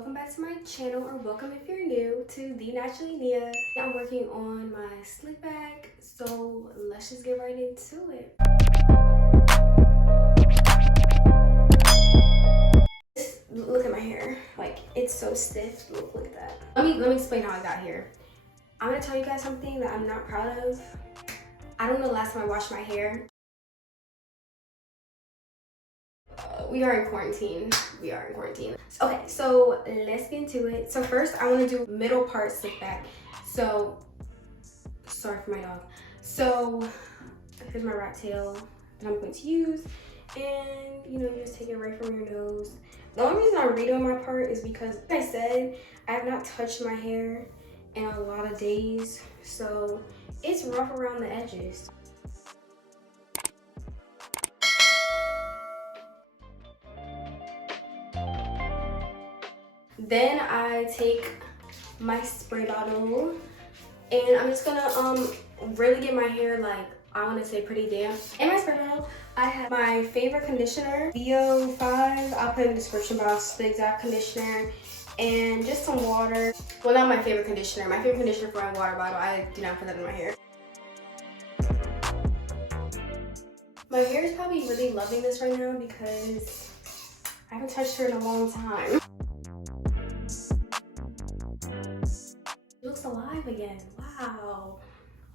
welcome back to my channel, or welcome if you're new to theenaturallynia. I'm working on my slick back, so let's just get right into it. Look at my hair, like it's so stiff. Look at that. Let me explain how I got here. I'm gonna tell you guys something that I'm not proud of. I don't know the last time I washed my hair. We are in quarantine. Okay, so let's get into it. So first I want to do middle part slick back. So sorry for my dog. So here's my rat tail that I'm going to use, and you just take it right from your nose. The only reason I'm redoing my part is because, like I said, I have not touched my hair in a lot of days, so it's rough around the edges. Then I take my spray bottle and I'm just gonna really get my hair, like, I want to say pretty damp. In my spray bottle, I have my favorite conditioner, VO5. I'll put in the description box the exact conditioner, and just some water. Well, not my favorite conditioner. My favorite conditioner for my water bottle. I do not put that in my hair. My hair is probably really loving this right now because I haven't touched her in a long time. It looks alive again. Wow.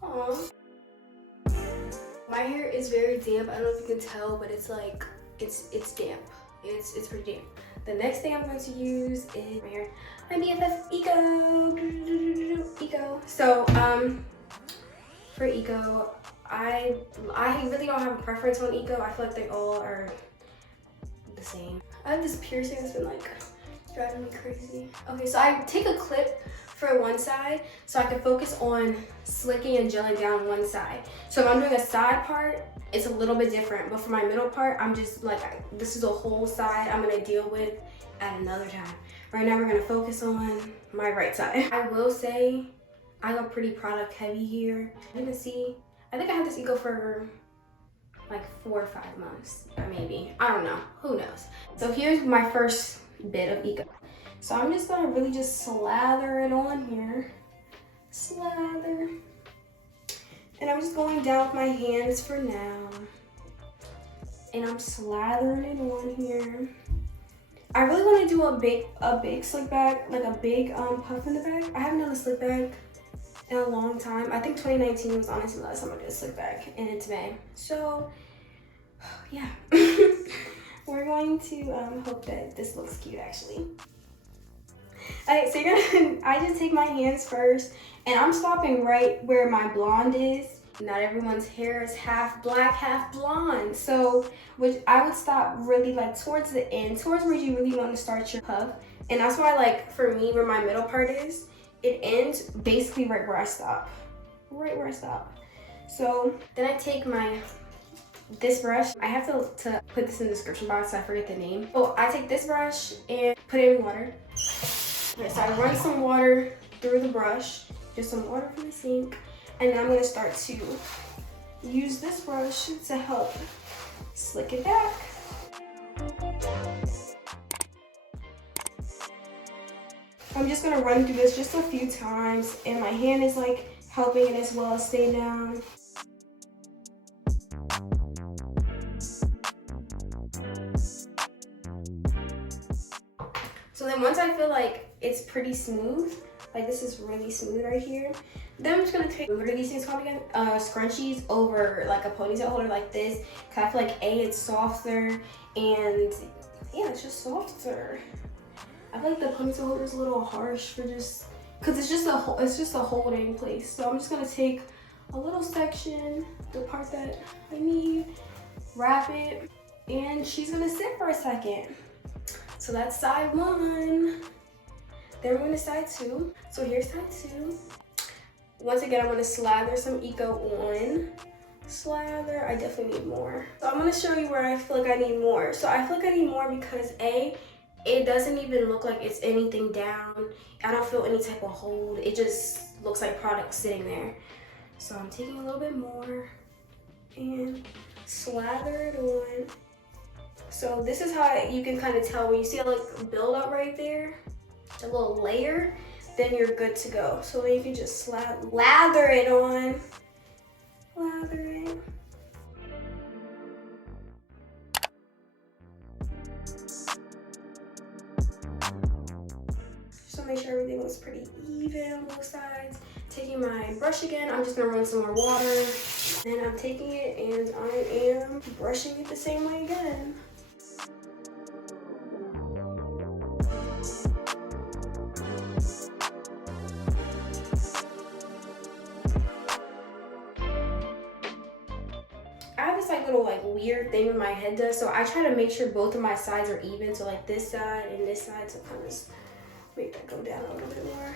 Aww. My hair is very damp. I don't know if you can tell, but it's like it's damp. It's pretty damp. The next thing I'm going to use is my hair. My BFF Eco. So for Eco, I really don't have a preference on Eco. I feel like they all are the same. I have this piercing that's been like driving me crazy. Okay, so I take a clip for one side so I can focus on slicking and gelling down one side. So if I'm doing a side part, it's a little bit different, but for my middle part, I'm just like, this is a whole side I'm gonna deal with at another time. Right now we're gonna focus on my right side. I will say I go pretty product heavy here. You can see, I think I had this Eco for like 4 or 5 months, maybe. I don't know, who knows. So here's my first bit of Eco. So I'm just gonna really just slather it on here. Slather. And I'm just going down with my hands for now. And I'm slathering it on here. I really wanna do a big slick back, like a big puff in the back. I haven't done a slick back in a long time. I think 2019 was honestly the last time I did a slick back, and it's May. So, yeah. We're going to hope that this looks cute actually. Alright, so I just take my hands first, and I'm stopping right where my blonde is. Not everyone's hair is half black, half blonde. So, which I would stop really like towards the end, towards where you really want to start your puff. And that's why, like, for me, where my middle part is, it ends basically right where I stop. Right where I stop. So, then I take this brush. I have to put this in the description box so I forget the name. So I take this brush and put it in water. Okay, so I run some water through the brush, just some water from the sink, and then I'm gonna start to use this brush to help slick it back. I'm just gonna run through this just a few times, and my hand is like helping it as well stay down. So then once I feel like it's pretty smooth, like this is really smooth right here, then I'm just gonna take, what are these things called again? Scrunchies over like a ponytail holder like this, because I feel like A, it's softer, and yeah, it's just softer. I feel like the ponytail holder is a little harsh for just, because it's just a holding place. So I'm just gonna take a little section, the part that I need, wrap it, and she's gonna sit for a second. So that's side 1. Then we're going to side 2. So here's side 2. Once again, I'm going to slather some Eco on. Slather, I definitely need more. So I'm going to show you where I feel like I need more. So I feel like I need more because A, it doesn't even look like it's anything down. I don't feel any type of hold. It just looks like product sitting there. So I'm taking a little bit more and slather it on. So this is how you can kind of tell when you see it like build up right there. a little layer, then you're good to go. So then you can just lather it on. Lather it. Just to make sure everything looks pretty even on both sides. Taking my brush again, I'm just gonna run some more water. And I'm taking it and I am brushing it the same way again. I have this like little weird thing with my head does, so I try to make sure both of my sides are even, so like this side and this side, so kind of just make that go down a little bit more.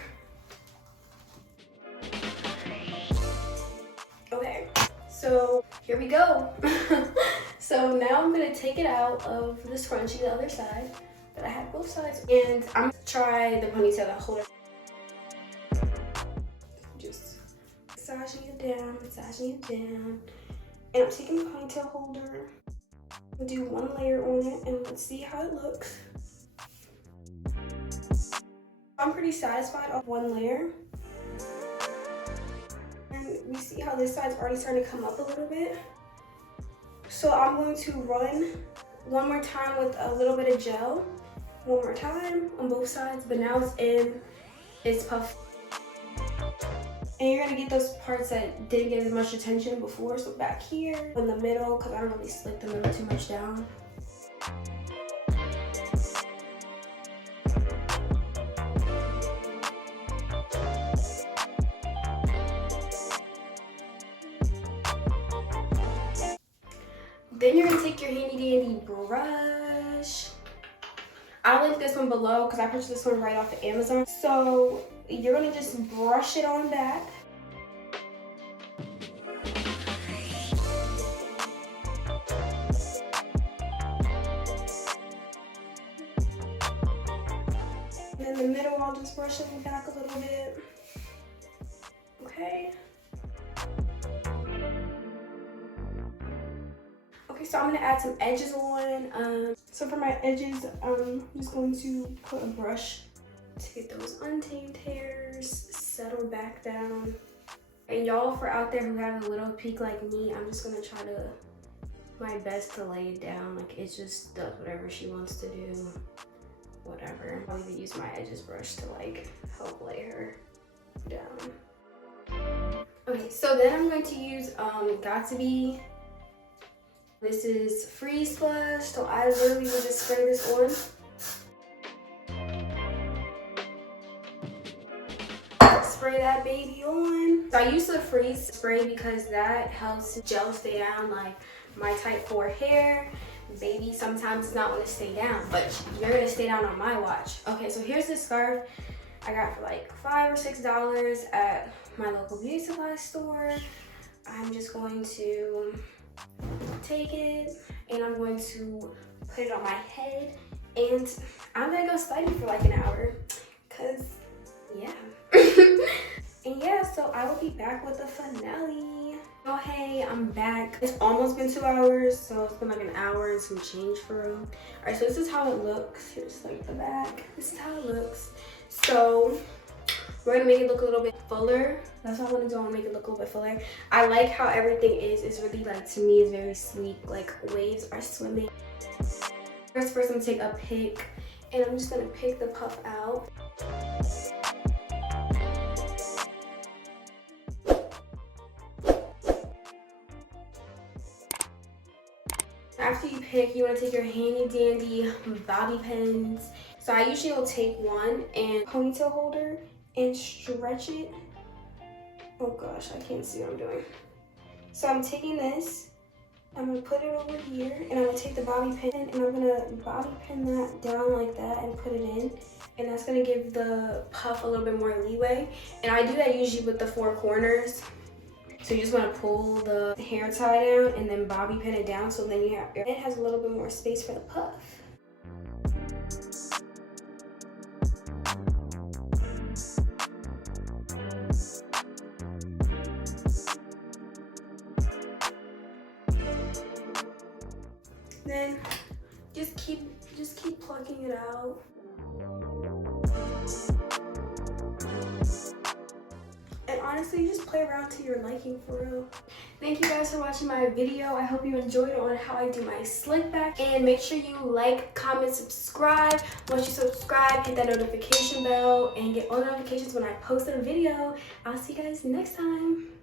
Okay, so here we go. So now I'm gonna take it out of the scrunchie, the other side, but I have both sides, and I'm gonna try the ponytail that holder. Just massaging it down, massaging it down. And I'm taking the ponytail holder. I'll do one layer on it and let's see how it looks. I'm pretty satisfied with one layer. And we see how this side's already starting to come up a little bit. So I'm going to run one more time with a little bit of gel. One more time on both sides, but now it's in, it's puffed. And you're gonna get those parts that didn't get as much attention before, so back here, in the middle, because I don't really slick the middle too much down. Then you're gonna take your handy dandy brush. I'll link this one below because I purchased this one right off of Amazon. So you're gonna just brush it on back. And in the middle, I'll just brush it back a little bit. Okay. Okay, so I'm gonna add some edges on. So for my edges, I'm just going to put a brush to get those untamed hairs settled back down. And y'all, for out there who have a little peak like me, I'm just gonna try to my best to lay it down. Like it just does whatever she wants to do, whatever. I'll even use my edges brush to like help lay her down. Okay, so then I'm going to use Got to Be. This is Freeze Splash, so I literally will just spray this on. Spray that baby on. So I use the Freeze spray because that helps gel stay down, like my type 4 hair. Baby sometimes it's not going to stay down, but you're going to stay down on my watch. Okay, so here's this scarf I got for like $5 or $6 at my local beauty supply store. I'm just going to take it and I'm going to put it on my head and I'm gonna go study for like an hour because yeah. And yeah, so I will be back with the finale. Oh hey, I'm back. It's almost been 2 hours, so it's been like an hour and some change for real. Alright, so this is how it looks. Here's like the back. This is how it looks. So we're gonna make it look a little bit fuller. That's what I want to do. I want to make it look a little bit fuller. I like how everything is. It's really like, to me, it's very sleek. Like waves are swimming. First I'm gonna take a pick and I'm just gonna pick the puff out. After you pick, you want to take your handy dandy bobby pins. So I usually will take one and ponytail holder and stretch it. Oh gosh, I can't see what I'm doing. So I'm taking this, I'm gonna put it over here, and I'm gonna take the bobby pin and I'm gonna bobby pin that down like that and put it in. And that's gonna give the puff a little bit more leeway. And I do that usually with the 4 corners. So you just wanna pull the hair tie down and then bobby pin it down, so then you have, it has a little bit more space for the puff. Then just keep plucking it out. honestly, just play around to your liking for real. Thank you guys for watching my video. I hope you enjoyed on how I do my slick back. And make sure you like, comment, subscribe. Once you subscribe, hit that notification bell and get all notifications when I post a video. I'll see you guys next time.